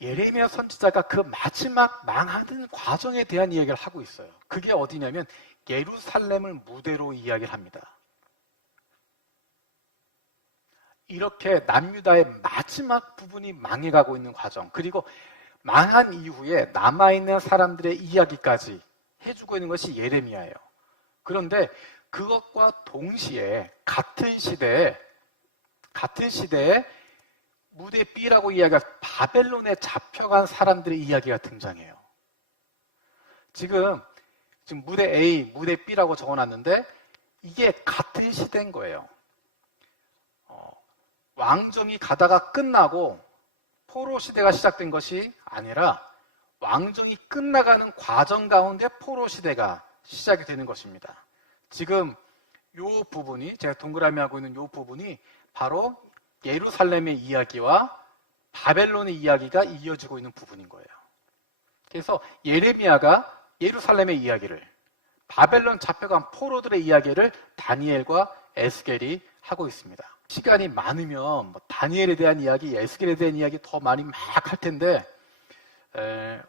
예레미야 선지자가 그 마지막 망하는 과정에 대한 이야기를 하고 있어요. 그게 어디냐면 예루살렘을 무대로 이야기를 합니다. 이렇게 남유다의 마지막 부분이 망해가고 있는 과정, 그리고 망한 이후에 남아있는 사람들의 이야기까지 해주고 있는 것이 예레미야예요. 그런데 그것과 동시에 같은 시대에 무대 B라고 이야기한 바벨론에 잡혀간 사람들의 이야기가 등장해요. 지금 무대 A, 무대 B라고 적어놨는데 이게 같은 시대인 거예요. 왕정이 가다가 끝나고 포로 시대가 시작된 것이 아니라 왕정이 끝나가는 과정 가운데 포로 시대가 시작이 되는 것입니다. 지금 이 부분이, 제가 동그라미 하고 있는 이 부분이 바로 예루살렘의 이야기와 바벨론의 이야기가 이어지고 있는 부분인 거예요. 그래서 예레미야가 예루살렘의 이야기를, 바벨론 잡혀간 포로들의 이야기를 다니엘과 에스겔이 하고 있습니다. 시간이 많으면 다니엘에 대한 이야기, 에스겔에 대한 이야기 더 많이 막 할 텐데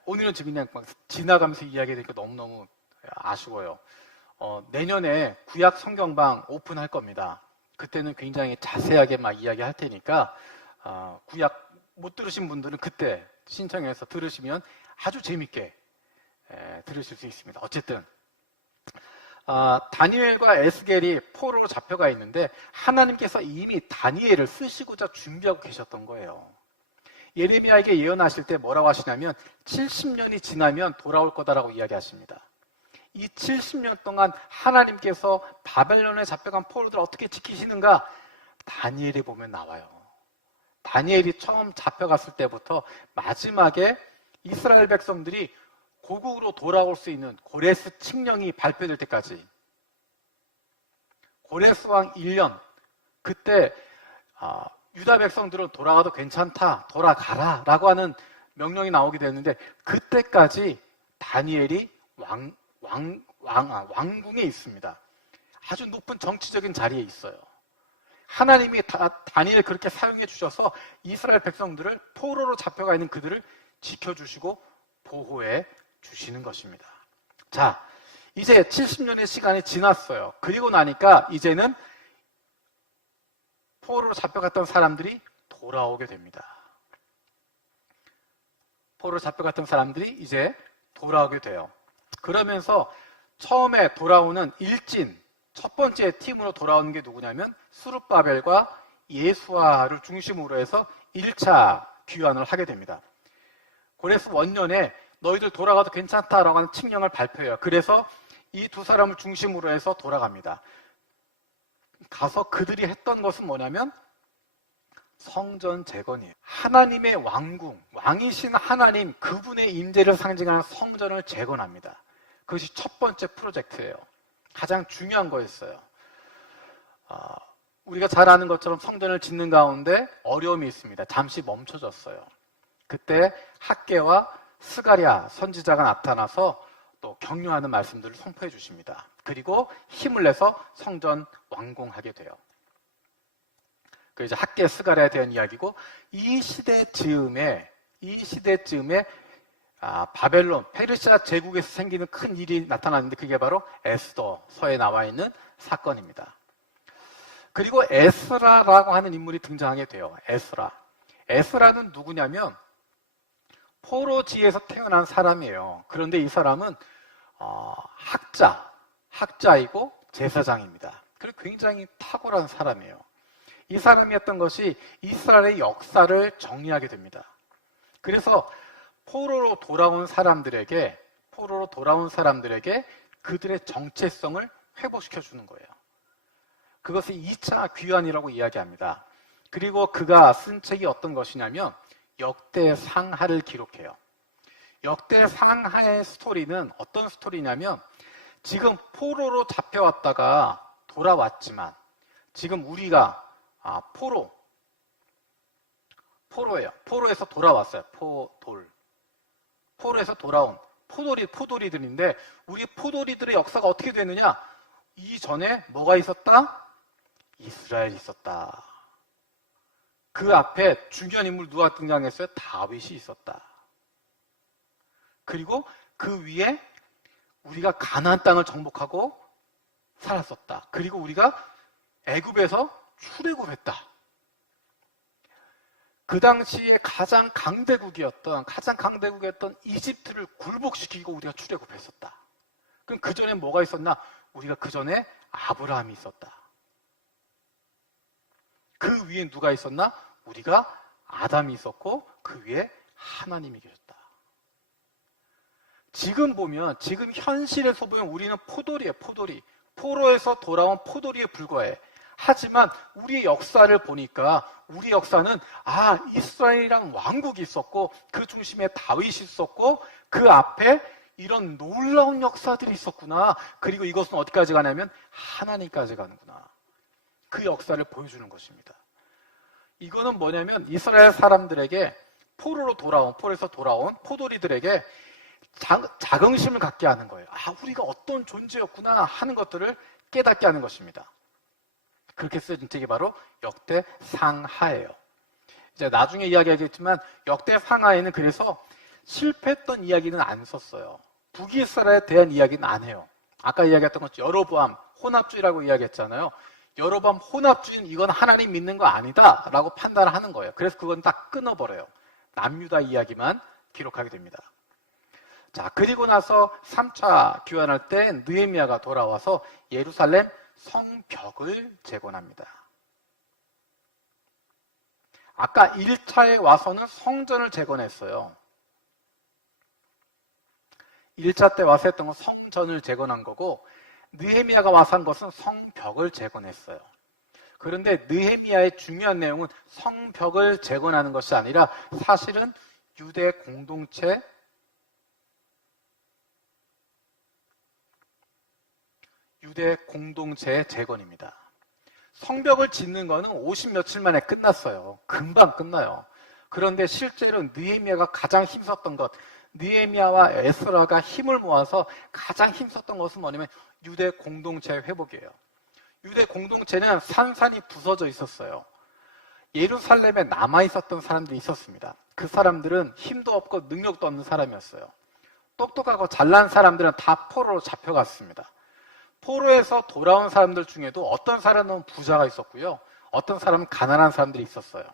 오늘은 지금 그냥 지나가면서 이야기하니까 너무너무 아쉬워요. 내년에 구약 성경방 오픈할 겁니다. 그때는 굉장히 자세하게 막 이야기할 테니까 구약 못 들으신 분들은 그때 신청해서 들으시면 아주 재밌게 들으실 수 있습니다. 어쨌든 다니엘과 에스겔이 포로로 잡혀가 있는데 하나님께서 이미 다니엘을 쓰시고자 준비하고 계셨던 거예요. 예레미야에게 예언하실 때 뭐라고 하시냐면 70년이 지나면 돌아올 거다라고 이야기하십니다. 이 70년 동안 하나님께서 바벨론에 잡혀간 포로들을 어떻게 지키시는가? 다니엘에 보면 나와요. 다니엘이 처음 잡혀갔을 때부터 마지막에 이스라엘 백성들이 고국으로 돌아올 수 있는 고레스 칙령이 발표될 때까지, 고레스 왕 1년, 그때 유다 백성들은 돌아가도 괜찮다, 돌아가라 라고 하는 명령이 나오게 됐는데 그때까지 다니엘이 왕궁에 있습니다. 아주 높은 정치적인 자리에 있어요. 하나님이 다니엘을 그렇게 사용해 주셔서 이스라엘 백성들을, 포로로 잡혀가 있는 그들을 지켜주시고 보호해 주시는 것입니다. 자, 이제 70년의 시간이 지났어요. 그리고 나니까 이제는 포로로 잡혀갔던 사람들이 돌아오게 됩니다. 포로로 잡혀갔던 사람들이 이제 돌아오게 돼요. 그러면서 처음에 돌아오는 일진, 첫 번째 팀으로 돌아오는 게 누구냐면 스룹바벨과 예수아를 중심으로 해서 1차 귀환을 하게 됩니다. 고레스 원년에 너희들 돌아가도 괜찮다라고 하는 칙령을 발표해요. 그래서 이 두 사람을 중심으로 해서 돌아갑니다. 가서 그들이 했던 것은 뭐냐면 성전 재건이에요. 하나님의 왕궁, 왕이신 하나님, 그분의 임재를 상징하는 성전을 재건합니다. 그것이 첫 번째 프로젝트예요. 가장 중요한 거였어요. 우리가 잘 아는 것처럼 성전을 짓는 가운데 어려움이 있습니다. 잠시 멈춰졌어요. 그때 학개와 스가랴 선지자가 나타나서 또 격려하는 말씀들을 선포해 주십니다. 그리고 힘을 내서 성전 완공하게 돼요. 그 이제 학개 스가랴에 대한 이야기고, 이 시대쯤에 바벨론, 페르시아 제국에서 생기는 큰 일이 나타나는데 그게 바로 에스더서에 나와 있는 사건입니다. 그리고 에스라라고 하는 인물이 등장하게 돼요. 에스라는 누구냐면 포로지에서 태어난 사람이에요. 그런데 이 사람은 학자이고 제사장입니다. 그리고 굉장히 탁월한 사람이에요. 이 사람이 했던 것이 이스라엘의 역사를 정리하게 됩니다. 그래서 포로로 돌아온 사람들에게 그들의 정체성을 회복시켜 주는 거예요. 그것을 2차 귀환이라고 이야기합니다. 그리고 그가 쓴 책이 어떤 것이냐면 역대상하를 기록해요. 역대상하의 스토리는 어떤 스토리냐면, 지금 포로로 잡혀왔다가 돌아왔지만, 지금 우리가 포로예요. 포로에서 돌아왔어요. 포로에서 돌아온 포도리들인데, 우리 포도리들의 역사가 어떻게 되느냐? 이전에 뭐가 있었다? 이스라엘이 있었다. 그 앞에 중요한 인물 누가 등장했어요? 다윗이 있었다. 그리고 그 위에 우리가 가나안 땅을 정복하고 살았었다. 그리고 우리가 애굽에서 출애굽했다. 그 당시에 가장 강대국이었던 이집트를 굴복시키고 우리가 출애굽했었다. 그럼 그 전에 뭐가 있었나? 우리가 그 전에 아브라함이 있었다. 그 위에 누가 있었나? 우리가 아담이 있었고 그 위에 하나님이 계셨다. 지금 보면, 지금 현실에서 보면 우리는 포도리예요, 포도리. 포로에서 돌아온 포도리에 불과해. 하지만 우리의 역사를 보니까 우리 역사는 이스라엘이랑 왕국이 있었고 그 중심에 다윗이 있었고 그 앞에 이런 놀라운 역사들이 있었구나. 그리고 이것은 어디까지 가냐면 하나님까지 가는구나. 그 역사를 보여주는 것입니다. 이거는 뭐냐면 이스라엘 사람들에게 포로에서 돌아온 포도리들에게 자긍심을 갖게 하는 거예요. 우리가 어떤 존재였구나 하는 것들을 깨닫게 하는 것입니다. 그렇게 쓰여진 책이 바로 역대상하예요. 이제 나중에 이야기하겠지만 역대상하에는 그래서 실패했던 이야기는 안 썼어요. 북이스라엘에 대한 이야기는 안 해요. 아까 이야기했던 것 여로보암 혼합주의라고 이야기했잖아요. 여로보암 혼합주의는 이건 하나님 믿는 거 아니다 라고 판단을 하는 거예요. 그래서 그건 딱 끊어버려요. 남유다 이야기만 기록하게 됩니다. 자, 그리고 나서 3차 교환할 때 느헤미야가 돌아와서 예루살렘 성벽을 재건합니다. 아까 1차에 와서는 성전을 재건했어요. 1차 때 와서 했던 건 성전을 재건한 거고 느헤미야가 와서 한 것은 성벽을 재건했어요. 그런데 느헤미야의 중요한 내용은 성벽을 재건하는 것이 아니라 사실은 유대 공동체의 재건입니다. 성벽을 짓는 거는 50 며칠 만에 끝났어요. 금방 끝나요. 그런데 실제로 느헤미야가 가장 힘썼던 것, 느헤미야와 에스라가 힘을 모아서 가장 힘썼던 것은 뭐냐면 유대 공동체의 회복이에요. 유대 공동체는 산산이 부서져 있었어요. 예루살렘에 남아있었던 사람들이 있었습니다. 그 사람들은 힘도 없고 능력도 없는 사람이었어요. 똑똑하고 잘난 사람들은 다 포로로 잡혀갔습니다. 포로에서 돌아온 사람들 중에도 어떤 사람은 부자가 있었고요. 어떤 사람은 가난한 사람들이 있었어요.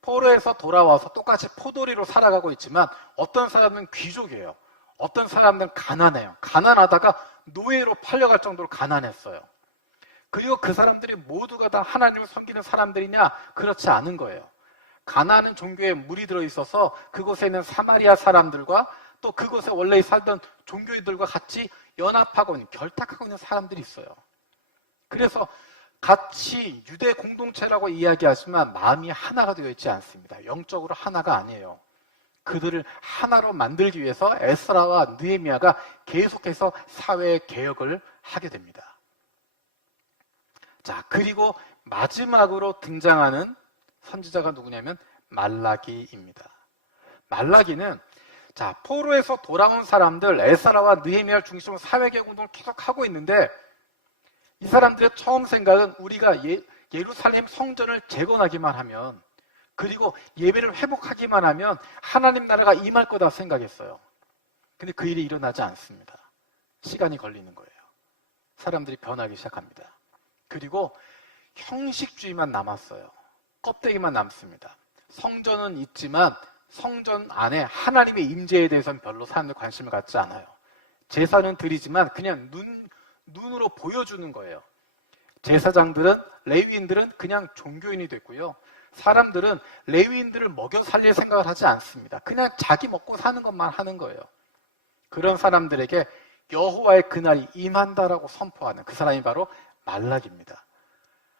포로에서 돌아와서 똑같이 포도리로 살아가고 있지만 어떤 사람은 귀족이에요. 어떤 사람은 가난해요. 가난하다가 노예로 팔려갈 정도로 가난했어요. 그리고 그 사람들이 모두가 다 하나님을 섬기는 사람들이냐? 그렇지 않은 거예요. 가나안 종교에 물이 들어있어서 그곳에 있는 사마리아 사람들과 또 그곳에 원래 살던 종교인들과 같이 연합하고 있는, 결탁하고 있는 사람들이 있어요. 그래서 같이 유대 공동체라고 이야기하지만 마음이 하나가 되어 있지 않습니다. 영적으로 하나가 아니에요. 그들을 하나로 만들기 위해서 에스라와 느헤미야가 계속해서 사회 개혁을 하게 됩니다. 자, 그리고 마지막으로 등장하는 선지자가 누구냐면 말라기입니다. 말라기는 자, 포로에서 돌아온 사람들 에스라와 느헤미야를 중심으로 사회개혁 운동을 계속 하고 있는데 이 사람들의 처음 생각은 우리가 예루살렘 성전을 재건하기만 하면 그리고 예배를 회복하기만 하면 하나님 나라가 임할 거다 생각했어요. 근데 그 일이 일어나지 않습니다. 시간이 걸리는 거예요. 사람들이 변하기 시작합니다. 그리고 형식주의만 남았어요. 껍데기만 남습니다. 성전은 있지만 성전 안에 하나님의 임재에 대해서는 별로 사람들 관심을 갖지 않아요. 제사는 드리지만 그냥 눈으로 보여주는 거예요. 제사장들은, 레위인들은 그냥 종교인이 됐고요. 사람들은 레위인들을 먹여 살릴 생각을 하지 않습니다. 그냥 자기 먹고 사는 것만 하는 거예요. 그런 사람들에게 여호와의 그날이 임한다라고 선포하는 그 사람이 바로 말라기입니다.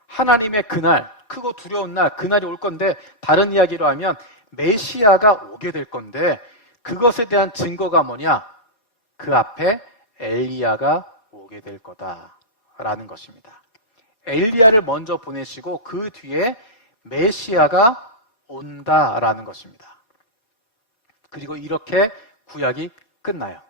하나님의 그날, 크고 두려운 날, 그날이 올 건데 다른 이야기로 하면 메시아가 오게 될 건데 그것에 대한 증거가 뭐냐? 그 앞에 엘리야가 오게 될 거다라는 것입니다. 엘리야를 먼저 보내시고 그 뒤에 메시아가 온다라는 것입니다. 그리고 이렇게 구약이 끝나요.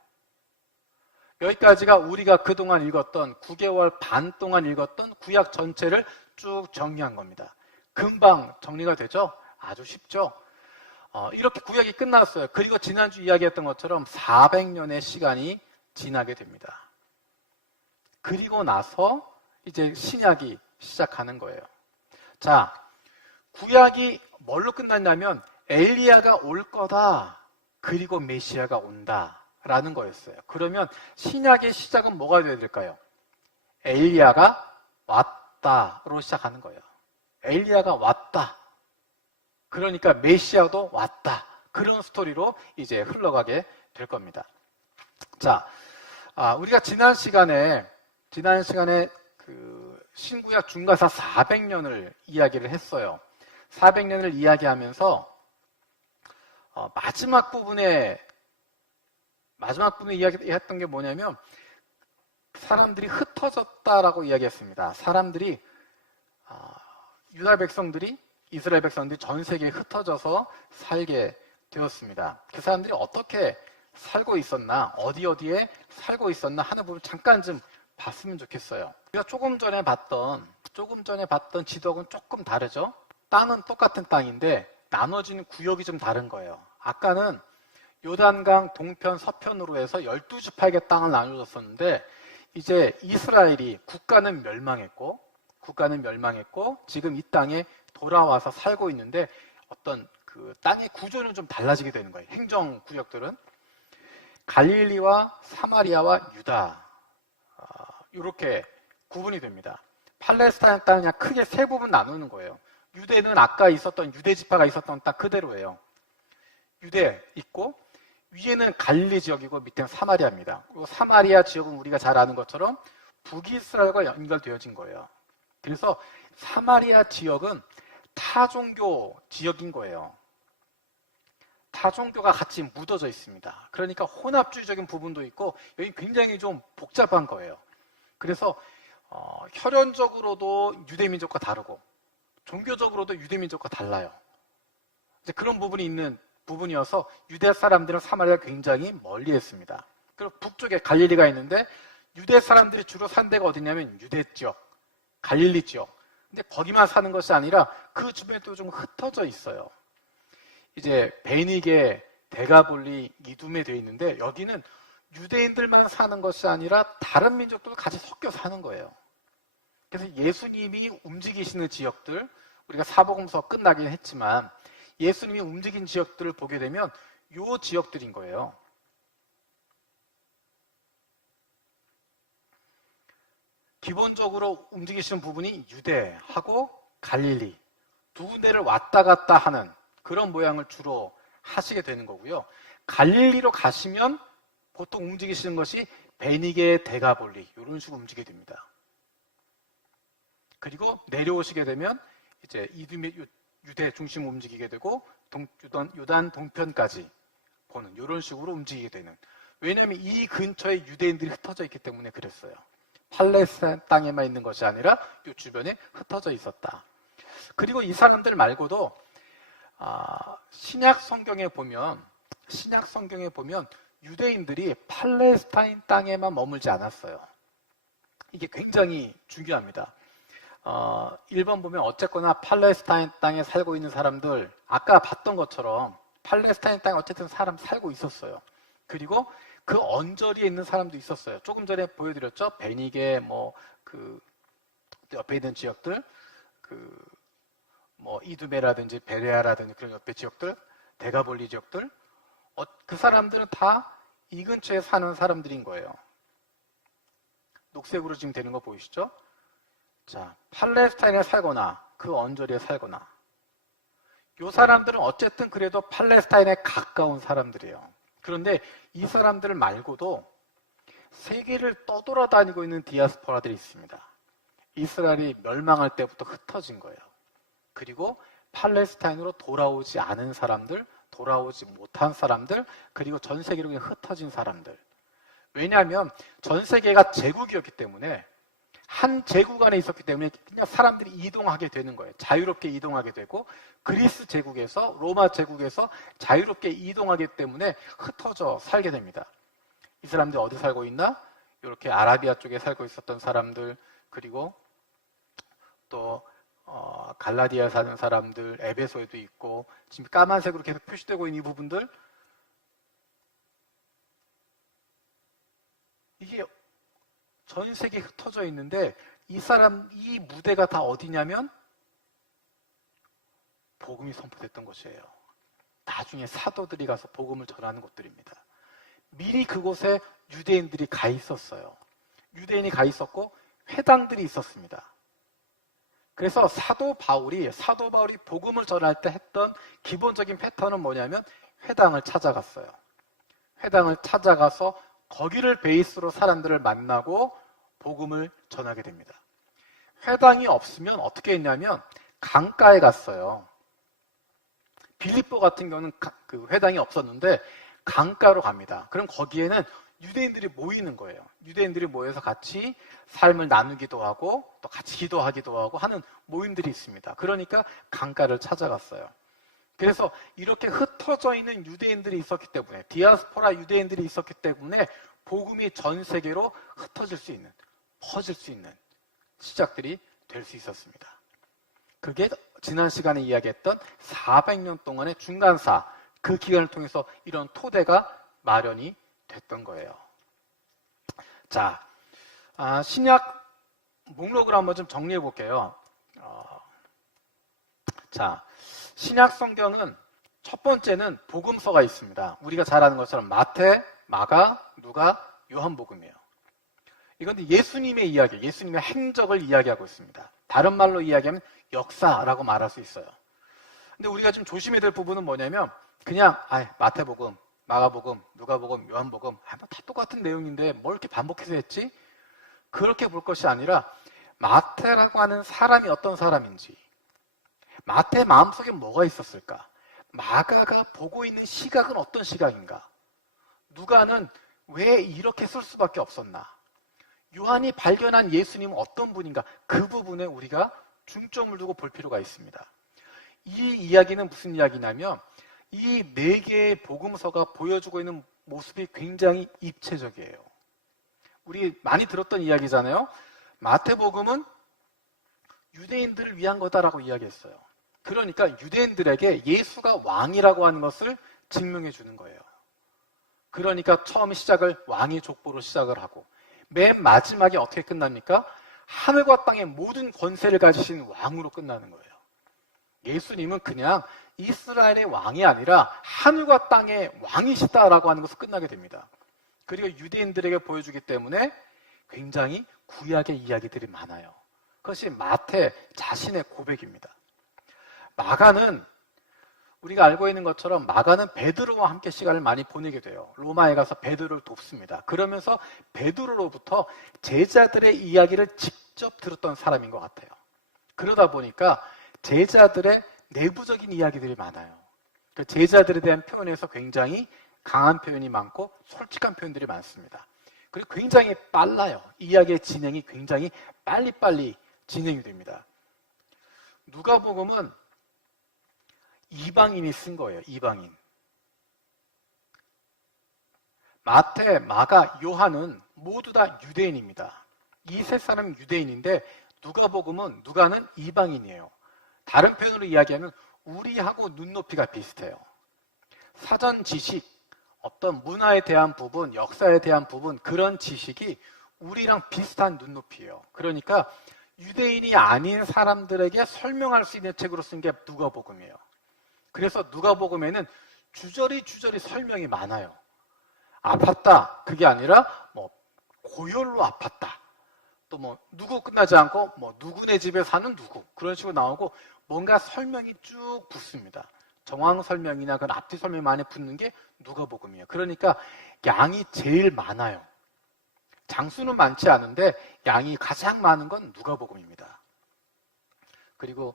여기까지가 우리가 그동안 읽었던 9개월 반 동안 읽었던 구약 전체를 쭉 정리한 겁니다. 금방 정리가 되죠? 아주 쉽죠? 이렇게 구약이 끝났어요. 그리고 지난주 이야기했던 것처럼 400년의 시간이 지나게 됩니다. 그리고 나서 이제 신약이 시작하는 거예요. 자, 구약이 뭘로 끝났냐면 엘리야가 올 거다. 그리고 메시아가 온다. 라는 거였어요. 그러면 신약의 시작은 뭐가 되어야 될까요? 엘리야가 왔다로 시작하는 거예요. 엘리야가 왔다. 그러니까 메시아도 왔다. 그런 스토리로 이제 흘러가게 될 겁니다. 자, 우리가 지난 시간에 그 신구약 중가사 400년을 이야기를 했어요. 400년을 이야기하면서 마지막 부분에 이야기했던 게 뭐냐면 사람들이 흩어졌다라고 이야기했습니다. 사람들이 유다 백성들이 이스라엘 백성들이 전 세계에 흩어져서 살게 되었습니다. 그 사람들이 어떻게 살고 있었나, 어디에 살고 있었나 하는 부분 잠깐 좀 봤으면 좋겠어요. 우리가 조금 전에 봤던 지도하고는 조금 다르죠? 땅은 똑같은 땅인데 나눠지는 구역이 좀 다른 거예요. 아까는 요단강 동편, 서편으로 해서 12지파에게 땅을 나눠줬었는데 이제 이스라엘이 국가는 멸망했고 지금 이 땅에 돌아와서 살고 있는데 어떤 그 땅의 구조는 좀 달라지게 되는 거예요. 행정 구역들은 갈릴리와 사마리아와 유다 이렇게 구분이 됩니다. 팔레스타인 땅은 그냥 크게 세 부분 나누는 거예요. 유대는 아까 있었던 유대 지파가 있었던 땅 그대로예요. 유대 있고 위에는 갈릴리 지역이고 밑에는 사마리아입니다. 그리고 사마리아 지역은 우리가 잘 아는 것처럼 북이스라엘과 연결되어진 거예요. 그래서 사마리아 지역은 타종교 지역인 거예요. 타종교가 같이 묻어져 있습니다. 그러니까 혼합주의적인 부분도 있고 여기 굉장히 좀 복잡한 거예요. 그래서 혈연적으로도 유대민족과 다르고 종교적으로도 유대민족과 달라요. 이제 그런 부분이 있는 부분이어서 유대 사람들은 사마리아를 굉장히 멀리 했습니다. 그리고 북쪽에 갈릴리가 있는데 유대 사람들이 주로 산 데가 어디냐면 유대 지역, 갈릴리 지역. 근데 거기만 사는 것이 아니라 그 주변에도 좀 흩어져 있어요. 이제 베니게, 데가볼리, 이둠에 되어 있는데 여기는 유대인들만 사는 것이 아니라 다른 민족들도 같이 섞여 사는 거예요. 그래서 예수님이 움직이시는 지역들, 우리가 사복음서 끝나긴 했지만 예수님이 움직인 지역들을 보게 되면 이 지역들인 거예요. 기본적으로 움직이시는 부분이 유대하고 갈릴리 두 군데를 왔다 갔다 하는 그런 모양을 주로 하시게 되는 거고요. 갈릴리로 가시면 보통 움직이시는 것이 베니게, 데가볼리 이런 식으로 움직이게 됩니다. 그리고 내려오시게 되면 이제 이두메 유대 중심으로 움직이게 되고 요단 동편까지 보는 이런 식으로 움직이게 되는. 왜냐하면 이 근처에 유대인들이 흩어져 있기 때문에 그랬어요. 팔레스타인 땅에만 있는 것이 아니라 이 주변에 흩어져 있었다. 그리고 이 사람들 말고도 신약 성경에 보면 유대인들이 팔레스타인 땅에만 머물지 않았어요. 이게 굉장히 중요합니다. 1번 보면 어쨌거나 팔레스타인 땅에 살고 있는 사람들 아까 봤던 것처럼 팔레스타인 땅에 어쨌든 사람 살고 있었어요. 그리고 그 언저리에 있는 사람도 있었어요. 조금 전에 보여드렸죠. 베니게 그 옆에 있는 지역들 이두메라든지 베레아라든지 그런 옆에 지역들, 데가볼리 지역들 그 사람들은 다 이 근처에 사는 사람들인 거예요. 녹색으로 지금 되는 거 보이시죠? 자, 팔레스타인에 살거나 그 언저리에 살거나 이 사람들은 어쨌든 그래도 팔레스타인에 가까운 사람들이에요. 그런데 이 사람들 말고도 세계를 떠돌아다니고 있는 디아스포라들이 있습니다. 이스라엘이 멸망할 때부터 흩어진 거예요. 그리고 팔레스타인으로 돌아오지 않은 사람들, 돌아오지 못한 사람들, 그리고 전 세계로 흩어진 사람들. 왜냐하면 전 세계가 제국이었기 때문에 한 제국 안에 있었기 때문에 그냥 사람들이 이동하게 되는 거예요. 자유롭게 이동하게 되고 그리스 제국에서 로마 제국에서 자유롭게 이동하기 때문에 흩어져 살게 됩니다. 이 사람들이 어디 살고 있나? 이렇게 아라비아 쪽에 살고 있었던 사람들, 그리고 또 갈라디아 사는 사람들, 에베소에도 있고 지금 까만색으로 계속 표시되고 있는 이 부분들, 이게 전 세계에 흩어져 있는데 이 무대가 다 어디냐면 복음이 선포됐던 곳이에요. 나중에 사도들이 가서 복음을 전하는 곳들입니다. 미리 그곳에 유대인들이 가 있었어요. 유대인이 가 있었고 회당들이 있었습니다. 그래서 사도 바울이 복음을 전할 때 했던 기본적인 패턴은 뭐냐면 회당을 찾아갔어요. 회당을 찾아가서 거기를 베이스로 사람들을 만나고 복음을 전하게 됩니다. 회당이 없으면 어떻게 했냐면 강가에 갔어요. 빌립보 같은 경우는 그 회당이 없었는데 강가로 갑니다. 그럼 거기에는 유대인들이 모이는 거예요. 유대인들이 모여서 같이 삶을 나누기도 하고 또 같이 기도하기도 하고 하는 모임들이 있습니다. 그러니까 강가를 찾아갔어요. 그래서 이렇게 흩어져 있는 유대인들이 있었기 때문에, 디아스포라 유대인들이 있었기 때문에 복음이 전 세계로 흩어질 수 있는, 퍼질 수 있는 시작들이 될 수 있었습니다. 그게 지난 시간에 이야기했던 400년 동안의 중간사, 그 기간을 통해서 이런 토대가 마련이 됐던 거예요. 자, 신약 목록을 한번 좀 정리해 볼게요. 자, 신약 성경은 첫 번째는 복음서가 있습니다. 우리가 잘 아는 것처럼 마태, 마가, 누가, 요한복음이에요. 이건 예수님의 이야기, 예수님의 행적을 이야기하고 있습니다. 다른 말로 이야기하면 역사라고 말할 수 있어요. 근데 우리가 좀 조심해야 될 부분은 뭐냐면 그냥 마태복음, 마가복음, 누가복음, 요한복음 뭐 다 똑같은 내용인데 뭘 이렇게 반복해서 했지? 그렇게 볼 것이 아니라 마태라고 하는 사람이 어떤 사람인지, 마태의 마음속에 뭐가 있었을까? 마가가 보고 있는 시각은 어떤 시각인가? 누가는 왜 이렇게 쓸 수밖에 없었나? 요한이 발견한 예수님은 어떤 분인가? 그 부분에 우리가 중점을 두고 볼 필요가 있습니다. 이 이야기는 무슨 이야기냐면 이 네 개의 복음서가 보여주고 있는 모습이 굉장히 입체적이에요. 우리 많이 들었던 이야기잖아요. 마태복음은 유대인들을 위한 거다라고 이야기했어요. 그러니까 유대인들에게 예수가 왕이라고 하는 것을 증명해 주는 거예요. 그러니까 처음 시작을 왕의 족보로 시작을 하고 맨 마지막에 어떻게 끝납니까? 하늘과 땅의 모든 권세를 가지신 왕으로 끝나는 거예요. 예수님은 그냥 이스라엘의 왕이 아니라 하늘과 땅의 왕이시다라고 하는 것을 끝나게 됩니다. 그리고 유대인들에게 보여주기 때문에 굉장히 구약의 이야기들이 많아요. 그것이 마태 자신의 고백입니다. 마가는 우리가 알고 있는 것처럼 마가는 베드로와 함께 시간을 많이 보내게 돼요. 로마에 가서 베드로를 돕습니다. 그러면서 베드로로부터 제자들의 이야기를 직접 들었던 사람인 것 같아요. 그러다 보니까 제자들의 내부적인 이야기들이 많아요. 제자들에 대한 표현에서 굉장히 강한 표현이 많고 솔직한 표현들이 많습니다. 그리고 굉장히 빨라요. 이야기의 진행이 굉장히 빨리빨리 진행이 됩니다. 누가복음은 이방인이 쓴 거예요. 이방인. 마태, 마가, 요한은 모두 다 유대인입니다. 이 세 사람은 유대인인데 누가는 이방인이에요. 다른 표현으로 이야기하면 우리하고 눈높이가 비슷해요. 사전 지식, 어떤 문화에 대한 부분, 역사에 대한 부분, 그런 지식이 우리랑 비슷한 눈높이에요. 그러니까 유대인이 아닌 사람들에게 설명할 수 있는 책으로 쓴 게 누가복음이에요. 그래서 누가복음에는 주저리 설명이 많아요. 아팠다, 그게 아니라 고열로 아팠다. 또 누구 끝나지 않고 누구네 집에 사는 누구, 그런 식으로 나오고 뭔가 설명이 쭉 붙습니다. 정황 설명이나 그런 앞뒤 설명이 많이 붙는 게 누가복음이에요. 그러니까 양이 제일 많아요. 장수는 많지 않은데 양이 가장 많은 건 누가복음입니다. 그리고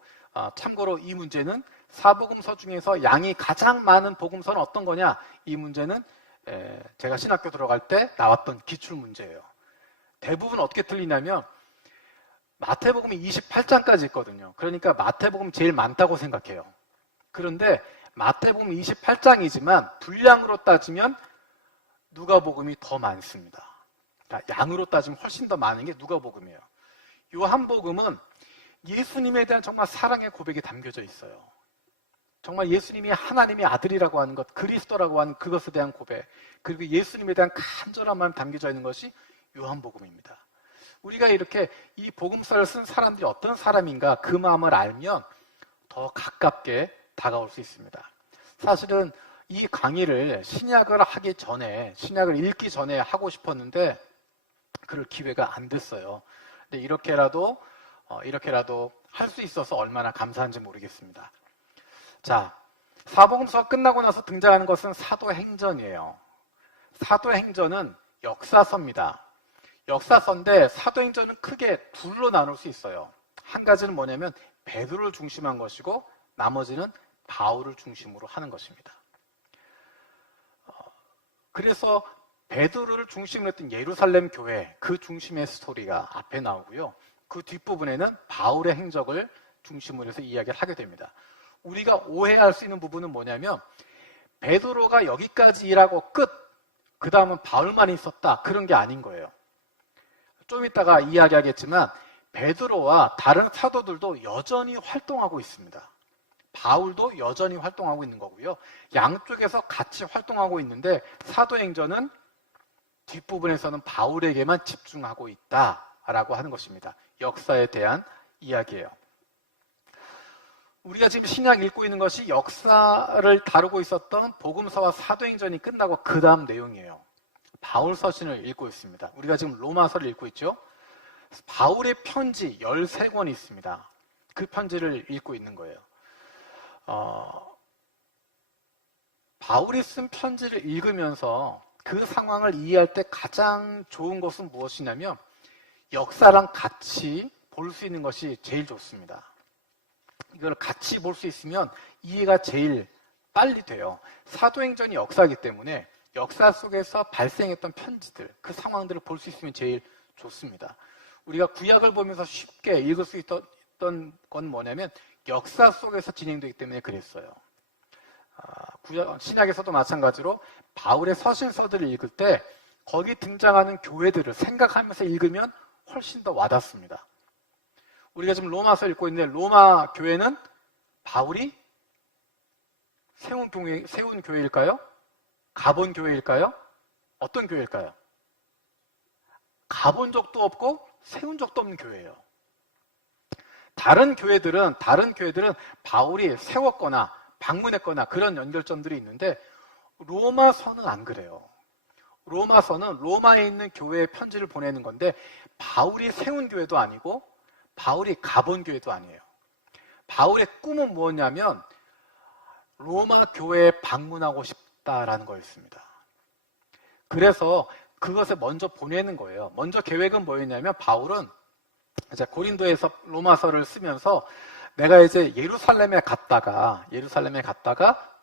참고로 이 문제는 사복음서 중에서 양이 가장 많은 복음서는 어떤 거냐? 이 문제는 제가 신학교 들어갈 때 나왔던 기출문제예요. 대부분 어떻게 틀리냐면 마태복음이 28장까지 있거든요. 그러니까 마태복음이 제일 많다고 생각해요. 그런데 마태복음 28장이지만 분량으로 따지면 누가복음이 더 많습니다. 그러니까 양으로 따지면 훨씬 더 많은 게 누가복음이에요. 요한복음은 예수님에 대한 정말 사랑의 고백이 담겨져 있어요. 정말 예수님이 하나님의 아들이라고 하는 것, 그리스도라고 하는 그것에 대한 고백, 그리고 예수님에 대한 간절한 마음이 담겨져 있는 것이 요한복음입니다. 우리가 이렇게 이 복음서를 쓴 사람들이 어떤 사람인가 그 마음을 알면 더 가깝게 다가올 수 있습니다. 사실은 이 강의를 신약을 하기 전에, 신약을 읽기 전에 하고 싶었는데 그럴 기회가 안 됐어요. 근데 이렇게라도 할 수 있어서 얼마나 감사한지 모르겠습니다. 자, 사복음서 끝나고 나서 등장하는 것은 사도행전이에요. 사도행전은 역사서입니다. 역사서인데 사도행전은 크게 둘로 나눌 수 있어요. 한 가지는 뭐냐면 베드로를 중심한 것이고 나머지는 바울을 중심으로 하는 것입니다. 그래서 베드로를 중심으로 했던 예루살렘 교회, 그 중심의 스토리가 앞에 나오고요. 그 뒷부분에는 바울의 행적을 중심으로 해서 이야기를 하게 됩니다. 우리가 오해할 수 있는 부분은 뭐냐면 베드로가 여기까지 일하고 끝, 그 다음은 바울만 있었다, 그런 게 아닌 거예요. 좀 이따가 이야기하겠지만 베드로와 다른 사도들도 여전히 활동하고 있습니다. 바울도 여전히 활동하고 있는 거고요. 양쪽에서 같이 활동하고 있는데 사도행전은 뒷부분에서는 바울에게만 집중하고 있다라고 하는 것입니다. 역사에 대한 이야기예요. 우리가 지금 신약 읽고 있는 것이 역사를 다루고 있었던 복음서와 사도행전이 끝나고 그 다음 내용이에요. 바울 서신을 읽고 있습니다. 우리가 지금 로마서를 읽고 있죠. 바울의 편지 13권이 있습니다. 그 편지를 읽고 있는 거예요. 바울이 쓴 편지를 읽으면서 그 상황을 이해할 때 가장 좋은 것은 무엇이냐면 역사랑 같이 볼 수 있는 것이 제일 좋습니다. 이걸 같이 볼 수 있으면 이해가 제일 빨리 돼요. 사도행전이 역사이기 때문에 역사 속에서 발생했던 편지들, 그 상황들을 볼 수 있으면 제일 좋습니다. 우리가 구약을 보면서 쉽게 읽을 수 있었던 건 뭐냐면 역사 속에서 진행되기 때문에 그랬어요. 신약에서도 마찬가지로 바울의 서신서들을 읽을 때 거기 등장하는 교회들을 생각하면서 읽으면 훨씬 더 와닿습니다. 우리가 지금 로마서 읽고 있는데 로마 교회는 바울이 세운 교회일까요? 가본 교회일까요? 어떤 교회일까요? 가본 적도 없고 세운 적도 없는 교회예요. 다른 교회들은 바울이 세웠거나 방문했거나 그런 연결점들이 있는데 로마서는 안 그래요. 로마서는 로마에 있는 교회에 편지를 보내는 건데 바울이 세운 교회도 아니고 바울이 가본 교회도 아니에요. 바울의 꿈은 뭐냐면 로마 교회에 방문하고 싶다라는 거였습니다. 그래서 그것을 먼저 보내는 거예요. 먼저 계획은 뭐였냐면 바울은 이제 고린도에서 로마서를 쓰면서 내가 이제 예루살렘에 갔다가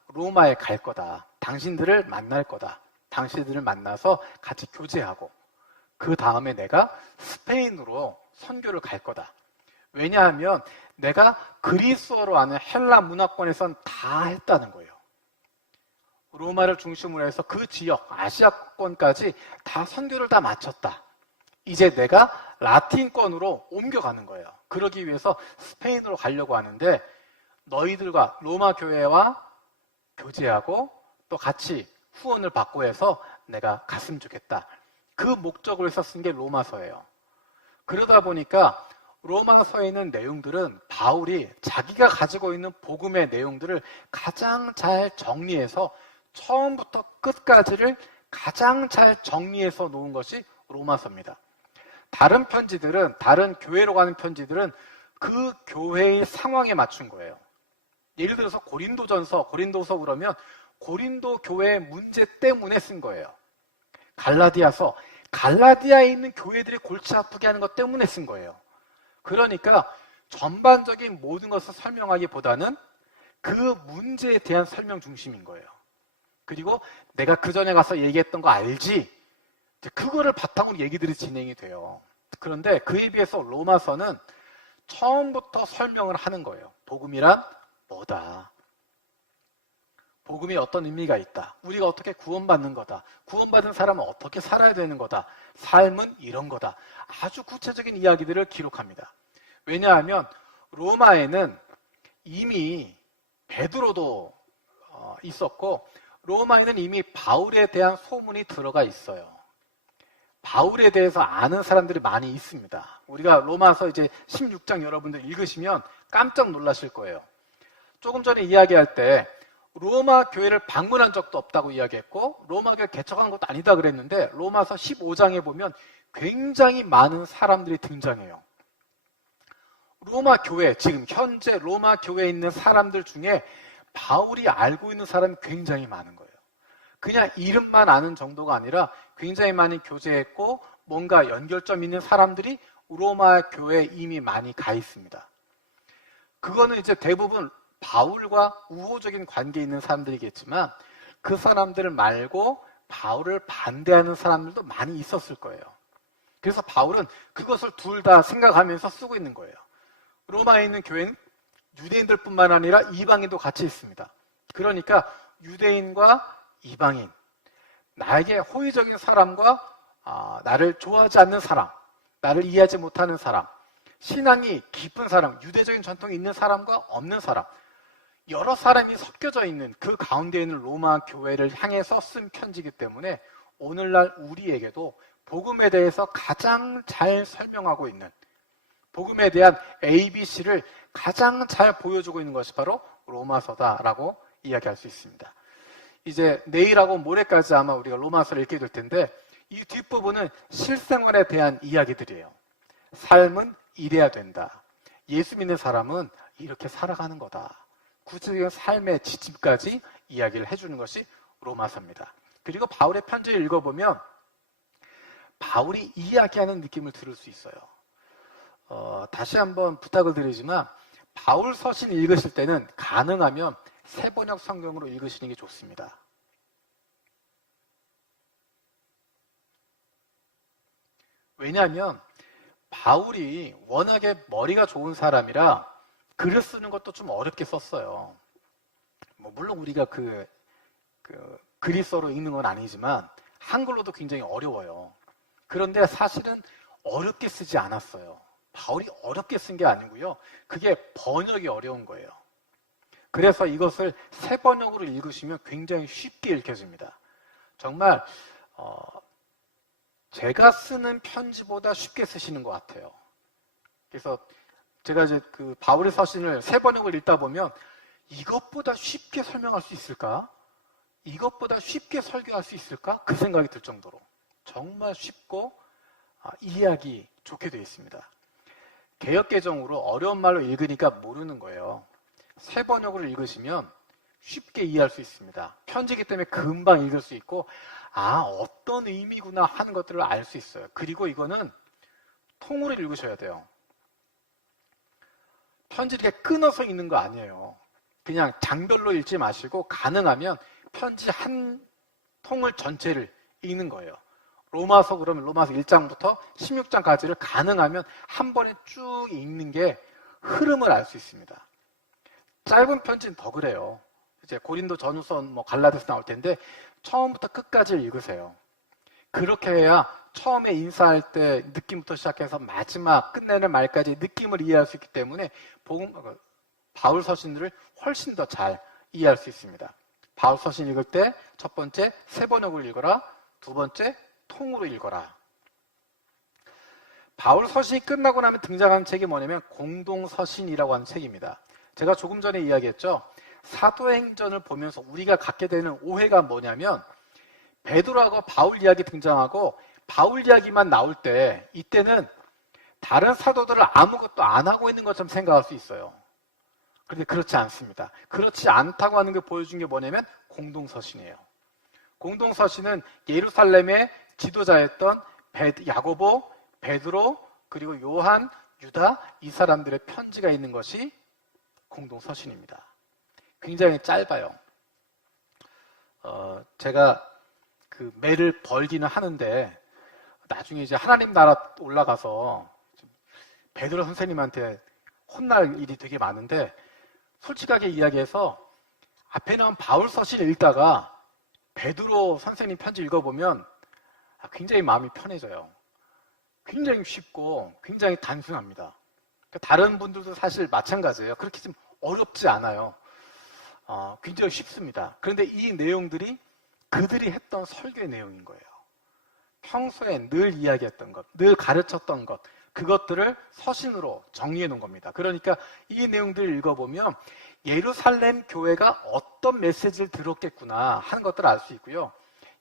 로마에 갈 거다. 당신들을 만날 거다. 당신들을 만나서 같이 교제하고 그 다음에 내가 스페인으로 선교를 갈 거다. 왜냐하면 내가 그리스어로 아는 헬라 문화권에선 다 했다는 거예요. 로마를 중심으로 해서 그 지역, 아시아권까지 다 선교를 다 마쳤다. 이제 내가 라틴권으로 옮겨가는 거예요. 그러기 위해서 스페인으로 가려고 하는데 너희들과 로마 교회와 교제하고 또 같이 후원을 받고 해서 내가 갔으면 좋겠다. 그 목적으로 해서 쓴 게 로마서예요. 그러다 보니까 로마서에 있는 내용들은 바울이 자기가 가지고 있는 복음의 내용들을 가장 잘 정리해서 처음부터 끝까지를 가장 잘 정리해서 놓은 것이 로마서입니다. 다른 편지들은, 다른 교회로 가는 편지들은 그 교회의 상황에 맞춘 거예요. 예를 들어서 고린도서 그러면 고린도 교회의 문제 때문에 쓴 거예요. 갈라디아에 있는 교회들이 골치 아프게 하는 것 때문에 쓴 거예요. 그러니까 전반적인 모든 것을 설명하기보다는 그 문제에 대한 설명 중심인 거예요. 그리고 내가 그 전에 가서 얘기했던 거 알지? 그거를 바탕으로 얘기들이 진행이 돼요. 그런데 그에 비해서 로마서는 처음부터 설명을 하는 거예요. 복음이란 뭐다? 복음이 어떤 의미가 있다. 우리가 어떻게 구원받는 거다. 구원받은 사람은 어떻게 살아야 되는 거다. 삶은 이런 거다. 아주 구체적인 이야기들을 기록합니다. 왜냐하면 로마에는 이미 베드로도 있었고 로마에는 이미 바울에 대한 소문이 들어가 있어요. 바울에 대해서 아는 사람들이 많이 있습니다. 우리가 로마서 이제 16장 여러분들 읽으시면 깜짝 놀라실 거예요. 조금 전에 이야기할 때 로마 교회를 방문한 적도 없다고 이야기했고 로마 교회 개척한 것도 아니다 그랬는데 로마서 15장에 보면 굉장히 많은 사람들이 등장해요. 로마 교회, 지금 현재 로마 교회에 있는 사람들 중에 바울이 알고 있는 사람이 굉장히 많은 거예요. 그냥 이름만 아는 정도가 아니라 굉장히 많이 교제했고 뭔가 연결점 있는 사람들이 로마 교회에 이미 많이 가 있습니다. 그거는 이제 대부분 바울과 우호적인 관계에 있는 사람들이겠지만 그 사람들 말고 바울을 반대하는 사람들도 많이 있었을 거예요. 그래서 바울은 그것을 둘 다 생각하면서 쓰고 있는 거예요. 로마에 있는 교회는 유대인들뿐만 아니라 이방인도 같이 있습니다. 그러니까 유대인과 이방인, 나에게 호의적인 사람과 나를 좋아하지 않는 사람, 나를 이해하지 못하는 사람, 신앙이 깊은 사람, 유대적인 전통이 있는 사람과 없는 사람, 여러 사람이 섞여져 있는 그 가운데 있는 로마 교회를 향해서 쓴 편지이기 때문에 오늘날 우리에게도 복음에 대해서 가장 잘 설명하고 있는, 복음에 대한 ABC를 가장 잘 보여주고 있는 것이 바로 로마서다라고 이야기할 수 있습니다. 이제 내일하고 모레까지 아마 우리가 로마서를 읽게 될 텐데 이 뒷부분은 실생활에 대한 이야기들이에요. 삶은 이래야 된다. 예수 믿는 사람은 이렇게 살아가는 거다. 구체적인 삶의 지침까지 이야기를 해주는 것이 로마서입니다. 그리고 바울의 편지를 읽어보면 바울이 이야기하는 느낌을 들을 수 있어요. 다시 한번 부탁을 드리지만 바울 서신 읽으실 때는 가능하면 세번역 성경으로 읽으시는 게 좋습니다. 왜냐하면 바울이 워낙에 머리가 좋은 사람이라 글을 쓰는 것도 좀 어렵게 썼어요. 물론 우리가 그리스어로 읽는 건 아니지만 한글로도 굉장히 어려워요. 그런데 사실은 어렵게 쓰지 않았어요. 바울이 어렵게 쓴 게 아니고요. 그게 번역이 어려운 거예요. 그래서 이것을 세 번역으로 읽으시면 굉장히 쉽게 읽혀집니다. 정말 제가 쓰는 편지보다 쉽게 쓰시는 것 같아요. 그래서 제가 이제 그 바울의 서신을 세 번역을 읽다 보면 이것보다 쉽게 설명할 수 있을까? 이것보다 쉽게 설교할 수 있을까? 그 생각이 들 정도로 정말 쉽고 이해하기 좋게 되어 있습니다. 개역개정으로 어려운 말로 읽으니까 모르는 거예요. 세 번역으로 읽으시면 쉽게 이해할 수 있습니다. 편지이기 때문에 금방 읽을 수 있고 어떤 의미구나 하는 것들을 알 수 있어요. 그리고 이거는 통으로 읽으셔야 돼요. 편지를 이렇게 끊어서 읽는 거 아니에요. 그냥 장별로 읽지 마시고 가능하면 편지 한 통을 전체를 읽는 거예요. 로마서 그러면 로마서 1장부터 16장까지를 가능하면 한 번에 쭉 읽는 게 흐름을 알 수 있습니다. 짧은 편지는 더 그래요. 이제 고린도 전후서 갈라디아서 나올 텐데 처음부터 끝까지 읽으세요. 그렇게 해야 처음에 인사할 때 느낌부터 시작해서 마지막 끝내는 말까지 느낌을 이해할 수 있기 때문에 바울 서신들을 훨씬 더 잘 이해할 수 있습니다. 바울 서신 읽을 때 첫 번째 세 번역으로 읽어라. 두 번째 통으로 읽어라. 바울 서신이 끝나고 나면 등장하는 책이 뭐냐면 공동서신이라고 하는 책입니다. 제가 조금 전에 이야기했죠. 사도행전을 보면서 우리가 갖게 되는 오해가 뭐냐면 베드로하고 바울 이야기 등장하고 바울 이야기만 나올 때 이때는 다른 사도들을 아무것도 안 하고 있는 것처럼 생각할 수 있어요. 그런데 그렇지 않습니다. 그렇지 않다고 하는 게 보여준 게 뭐냐면 공동서신이에요. 공동서신은 예루살렘의 지도자였던 야고보, 베드로, 그리고 요한, 유다 이 사람들의 편지가 있는 것이 공동서신입니다. 굉장히 짧아요. 제가 그 매를 벌기는 하는데 나중에 이제 하나님 나라 올라가서 베드로 선생님한테 혼날 일이 되게 많은데 솔직하게 이야기해서 앞에 나온 바울 서신을 읽다가 베드로 선생님 편지 읽어보면 굉장히 마음이 편해져요. 굉장히 쉽고 굉장히 단순합니다. 다른 분들도 사실 마찬가지예요. 그렇게 좀 어렵지 않아요. 굉장히 쉽습니다. 그런데 이 내용들이 그들이 했던 설교의 내용인 거예요. 평소에 늘 이야기했던 것, 늘 가르쳤던 것, 그것들을 서신으로 정리해 놓은 겁니다. 그러니까 이 내용들을 읽어보면 예루살렘 교회가 어떤 메시지를 들었겠구나 하는 것들을 알 수 있고요.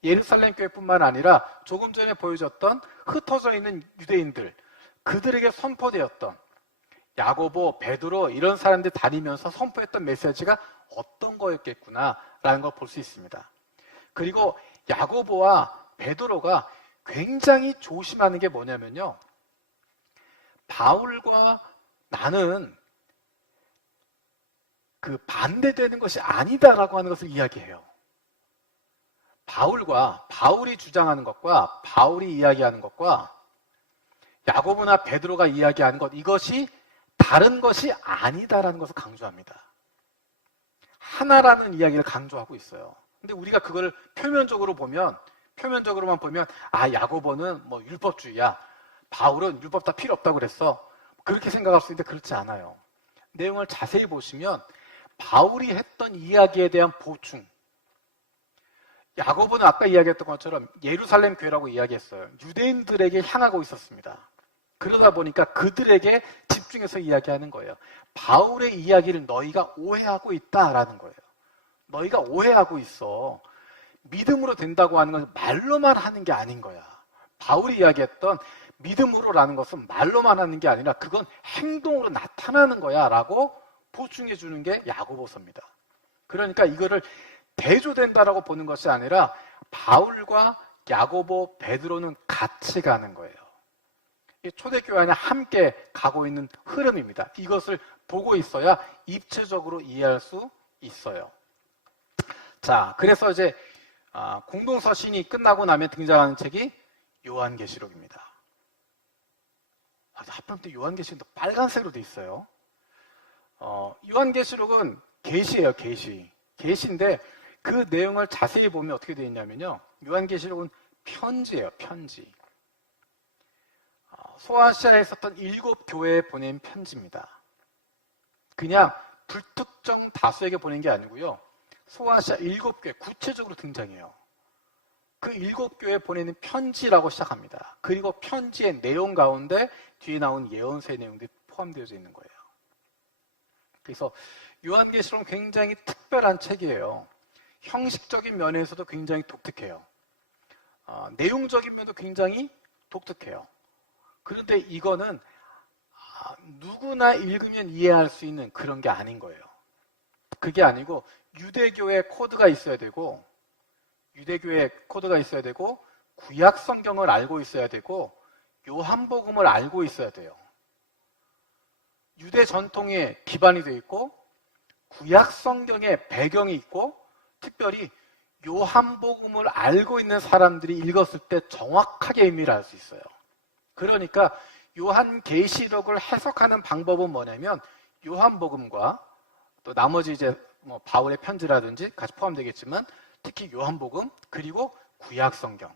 예루살렘 교회뿐만 아니라 조금 전에 보여줬던 흩어져 있는 유대인들, 그들에게 선포되었던 야고보, 베드로 이런 사람들이 다니면서 선포했던 메시지가 어떤 거였겠구나라는 걸 볼 수 있습니다. 그리고 야고보와 베드로가 굉장히 조심하는 게 뭐냐면요. 바울과 나는 그 반대되는 것이 아니다라고 하는 것을 이야기해요. 바울이 주장하는 것과 바울이 이야기하는 것과 야고보나 베드로가 이야기하는 것, 이것이 다른 것이 아니다라는 것을 강조합니다. 하나라는 이야기를 강조하고 있어요. 근데 우리가 그걸 표면적으로만 보면 야고보는 뭐 율법주의야. 바울은 율법 다 필요 없다고 그랬어. 그렇게 생각할 수 있는데 그렇지 않아요. 내용을 자세히 보시면 바울이 했던 이야기에 대한 보충. 야고보는 아까 이야기했던 것처럼 예루살렘 교회라고 이야기했어요. 유대인들에게 향하고 있었습니다. 그러다 보니까 그들에게 집중해서 이야기하는 거예요. 바울의 이야기를 너희가 오해하고 있다라는 거예요. 너희가 오해하고 있어. 믿음으로 된다고 하는 건 말로만 하는 게 아닌 거야. 바울이 이야기했던 믿음으로라는 것은 말로만 하는 게 아니라 그건 행동으로 나타나는 거야 라고 보충해 주는 게 야고보서입니다. 그러니까 이거를 대조된다라고 보는 것이 아니라 바울과 야고보, 베드로는 같이 가는 거예요. 초대교회 안에 함께 가고 있는 흐름입니다. 이것을 보고 있어야 입체적으로 이해할 수 있어요. 자, 그래서 이제 공동서신이 끝나고 나면 등장하는 책이 요한계시록입니다. 하필이면 요한계시록도 빨간색으로 돼 있어요. 요한계시록은 계시예요, 계시. 계시인데 그 내용을 자세히 보면 어떻게 되어 있냐면요. 요한계시록은 편지예요, 편지. 소아시아에 있었던 7교회에 보낸 편지입니다. 그냥 불특정 다수에게 보낸 게 아니고요. 소아시아 7교회 구체적으로 등장해요. 그 7교회에 보내는 편지라고 시작합니다. 그리고 편지의 내용 가운데 뒤에 나온 예언서의 내용들이 포함되어 있는 거예요. 그래서 요한계시록은 굉장히 특별한 책이에요. 형식적인 면에서도 굉장히 독특해요. 내용적인 면도 굉장히 독특해요. 그런데 이거는 누구나 읽으면 이해할 수 있는 그런 게 아닌 거예요. 그게 아니고 유대교의 코드가 있어야 되고 구약 성경을 알고 있어야 되고 요한복음을 알고 있어야 돼요. 유대 전통에 기반이 되어 있고 구약 성경의 배경이 있고 특별히 요한복음을 알고 있는 사람들이 읽었을 때 정확하게 의미를 알 수 있어요. 그러니까 요한계시록을 해석하는 방법은 뭐냐면 요한복음과 또 나머지 이제 뭐 바울의 편지라든지 같이 포함되겠지만 특히 요한복음 그리고 구약성경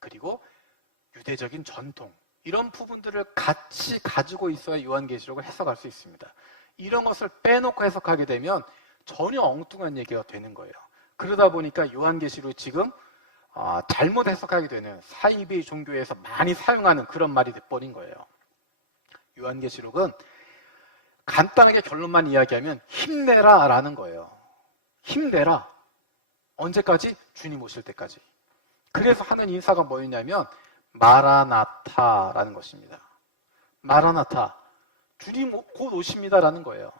그리고 유대적인 전통 이런 부분들을 같이 가지고 있어야 요한계시록을 해석할 수 있습니다. 이런 것을 빼놓고 해석하게 되면 전혀 엉뚱한 얘기가 되는 거예요. 그러다 보니까 요한계시록이 지금 잘못 해석하게 되는 사이비 종교에서 많이 사용하는 그런 말이 돼버린 거예요. 요한계시록은 간단하게 결론만 이야기하면 힘내라 라는 거예요. 힘내라. 언제까지? 주님 오실 때까지. 그래서 하는 인사가 뭐였냐면 마라나타라는 것입니다. 마라나타. 주님 곧 오십니다라는 거예요.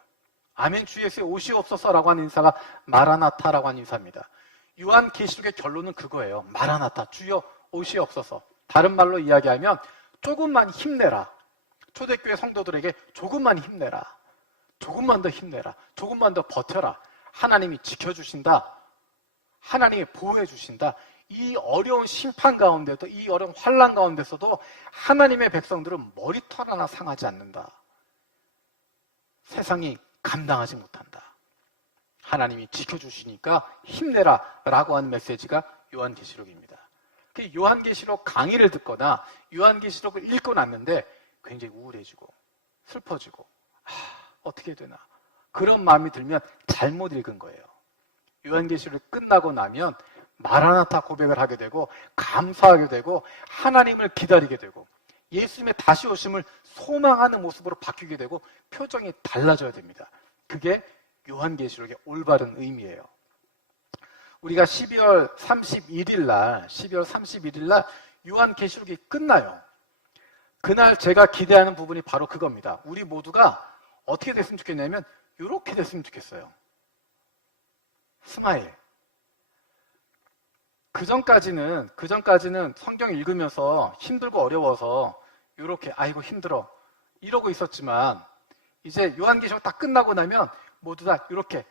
아멘 주 예수의 오시옵소서라고 하는 인사가 마라나타라고 하는 인사입니다. 요한계시록의 결론은 그거예요. 마라나타, 주여 오시옵소서. 다른 말로 이야기하면 조금만 힘내라. 초대교회 성도들에게 조금만 힘내라. 조금만 더 힘내라. 조금만 더 버텨라. 하나님이 지켜주신다. 하나님이 보호해 주신다. 이 어려운 심판 가운데도 이 어려운 환난 가운데서도 하나님의 백성들은 머리털 하나 상하지 않는다. 세상이 감당하지 못한다. 하나님이 지켜주시니까 힘내라 라고 하는 메시지가 요한계시록입니다. 그 요한계시록 강의를 듣거나 요한계시록을 읽고 났는데 굉장히 우울해지고 슬퍼지고 어떻게 되나 그런 마음이 들면 잘못 읽은 거예요. 요한계시록이 끝나고 나면 마라나타 고백을 하게 되고 감사하게 되고 하나님을 기다리게 되고 예수님의 다시 오심을 소망하는 모습으로 바뀌게 되고 표정이 달라져야 됩니다. 그게 요한계시록의 올바른 의미예요. 우리가 12월 31일 날 요한계시록이 끝나요. 그날 제가 기대하는 부분이 바로 그겁니다. 우리 모두가 어떻게 됐으면 좋겠냐면 이렇게 됐으면 좋겠어요. 스마일. 그 전까지는 성경 읽으면서 힘들고 어려워서 이렇게 아이고 힘들어 이러고 있었지만 이제 요한계시록 다 끝나고 나면 모두 다 이렇게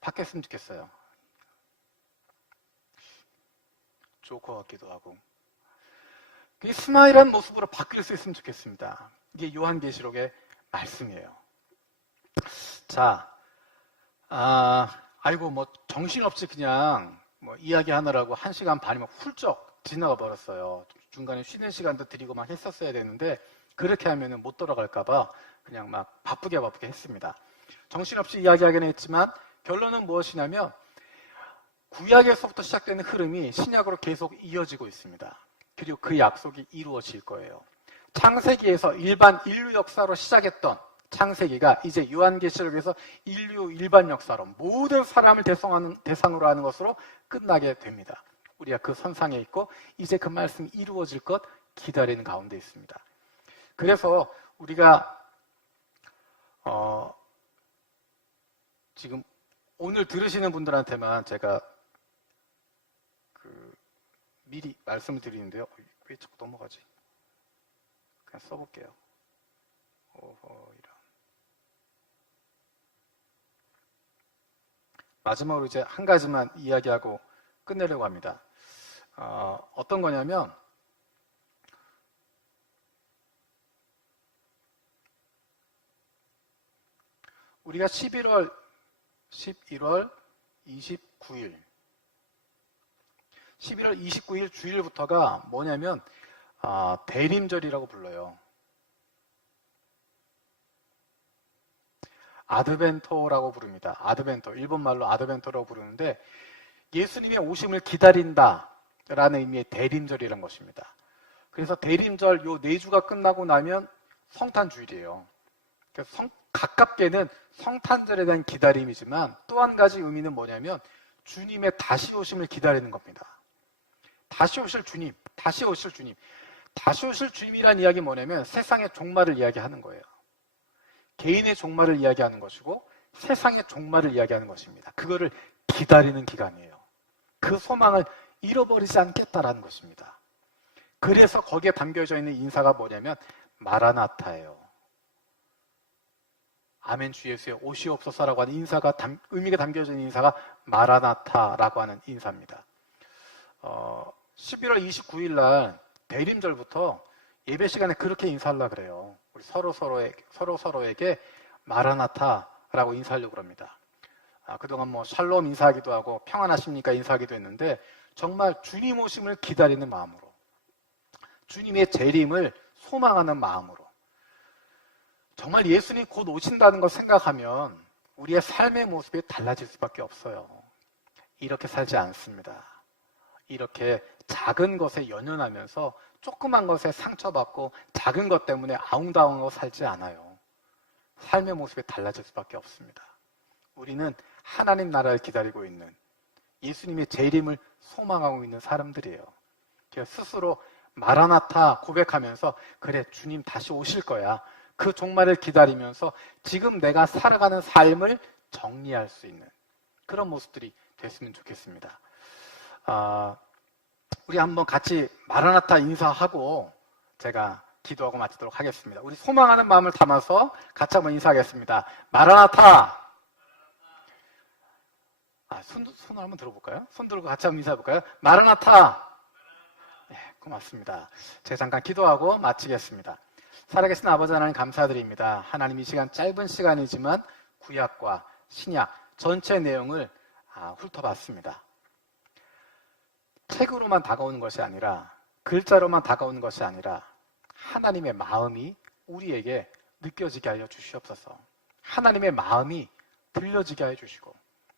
바뀌었으면 좋겠어요. 좋을 것 같기도 하고. 이 스마일한 모습으로 바뀔 수 있으면 좋겠습니다. 이게 요한계시록의 말씀이에요. 자, 아이고 뭐 정신없이 그냥 뭐 이야기하느라고 1시간 반이면 훌쩍 지나가 버렸어요. 중간에 쉬는 시간도 드리고 막 했었어야 되는데 그렇게 하면은 못 돌아갈까봐 그냥 막 바쁘게 했습니다. 정신없이 이야기하긴 했지만 결론은 무엇이냐면 구약에서부터 시작되는 흐름이 신약으로 계속 이어지고 있습니다. 그리고 그 약속이 이루어질 거예요. 창세기에서 일반 인류 역사로 시작했던 창세기가 이제 요한계시록에서 인류 일반 역사로 모든 사람을 대상으로 하는 것으로 끝나게 됩니다. 우리가 그 선상에 있고 이제 그 말씀이 이루어질 것 기다리는 가운데 있습니다. 그래서 우리가 지금 오늘 들으시는 분들한테만 제가 미리 말씀을 드리는데요. 왜 자꾸 넘어가지? 그냥 써볼게요. 마지막으로 이제 한 가지만 이야기하고 끝내려고 합니다. 어떤 거냐면 우리가 11월 29일 11월 29일 주일부터가 뭐냐면 대림절이라고 불러요. 아드벤토라고 부릅니다. 아드벤토, 일본말로 아드벤토라고 부르는데 예수님의 오심을 기다린다라는 의미의 대림절이라는 것입니다. 그래서 대림절 요 4주가 끝나고 나면 성탄주일이에요. 그래서 가깝게는 성탄절에 대한 기다림이지만 또 한 가지 의미는 뭐냐면 주님의 다시 오심을 기다리는 겁니다. 다시 오실 주님, 다시 오실 주님. 다시 오실 주님이라는 이야기 뭐냐면 세상의 종말을 이야기하는 거예요. 개인의 종말을 이야기하는 것이고 세상의 종말을 이야기하는 것입니다. 그거를 기다리는 기간이에요. 그 소망을 잃어버리지 않겠다라는 것입니다. 그래서 거기에 담겨져 있는 인사가 뭐냐면 마라나타예요. 아멘 주 예수의 오시옵소서라고 하는 인사가 의미가 담겨져 있는 인사가 마라나타라고 하는 인사입니다. 11월 29일 날 대림절부터 예배 시간에 그렇게 인사하려고 그래요. 우리 서로에게 마라나타라고 인사하려고 합니다. 그동안 뭐 샬롬 인사하기도 하고 평안하십니까 인사하기도 했는데 정말 주님 오심을 기다리는 마음으로 주님의 재림을 소망하는 마음으로 정말 예수님 곧 오신다는 걸 생각하면 우리의 삶의 모습이 달라질 수밖에 없어요. 이렇게 살지 않습니다. 이렇게 작은 것에 연연하면서 조그만 것에 상처받고 작은 것 때문에 아웅다웅하고 살지 않아요. 삶의 모습이 달라질 수밖에 없습니다. 우리는 하나님 나라를 기다리고 있는 예수님의 재림을 소망하고 있는 사람들이에요. 스스로 마라나타 고백하면서 그래 주님 다시 오실 거야. 그 종말을 기다리면서 지금 내가 살아가는 삶을 정리할 수 있는 그런 모습들이 됐으면 좋겠습니다. 우리 한번 같이 마라나타 인사하고 제가 기도하고 마치도록 하겠습니다. 우리 소망하는 마음을 담아서 같이 한번 인사하겠습니다. 마라나타! 손을 한번 들어볼까요? 손 들고 같이 한번 인사해볼까요? 마라나타! 네, 고맙습니다. 제가 잠깐 기도하고 마치겠습니다. 살아계신 아버지 하나님 감사드립니다. 하나님 이 시간 짧은 시간이지만 구약과 신약 전체 내용을 훑어봤습니다. 책으로만 다가오는 것이 아니라 글자로만 다가오는 것이 아니라 하나님의 마음이 우리에게 느껴지게 하여 주시옵소서. 하나님의 마음이 들려지게 하여 주시고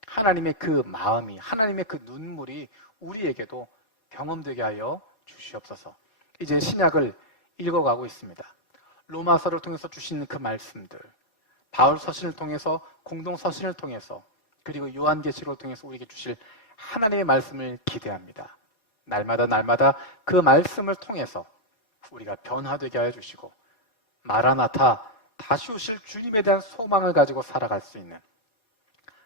하나님의 그 마음이, 하나님의 그 눈물이 우리에게도 경험되게 하여 주시옵소서. 이제 신약을 읽어가고 있습니다. 로마서를 통해서 주시는 그 말씀들, 바울 서신을 통해서, 공동 서신을 통해서, 그리고 요한계시록을 통해서 우리에게 주실 하나님의 말씀을 기대합니다. 날마다 그 말씀을 통해서 우리가 변화되게 하여 주시고 마라나타, 다시 오실 주님에 대한 소망을 가지고 살아갈 수 있는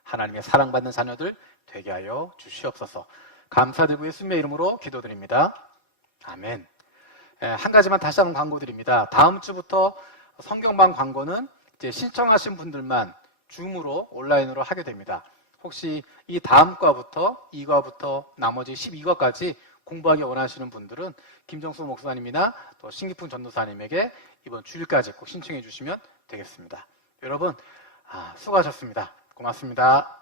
하나님의 사랑받는 자녀들 되게 하여 주시옵소서. 감사드리고 예수님의 이름으로 기도드립니다. 아멘. 한 가지만 다시 한번 광고드립니다. 다음 주부터 성경방 광고는 이제 신청하신 분들만 줌으로 온라인으로 하게 됩니다. 혹시 이 다음 과부터 2과부터 나머지 12과까지 공부하기 원하시는 분들은 김정수 목사님이나 또 신기풍 전도사님에게 이번 주일까지 꼭 신청해 주시면 되겠습니다. 여러분 수고하셨습니다. 고맙습니다.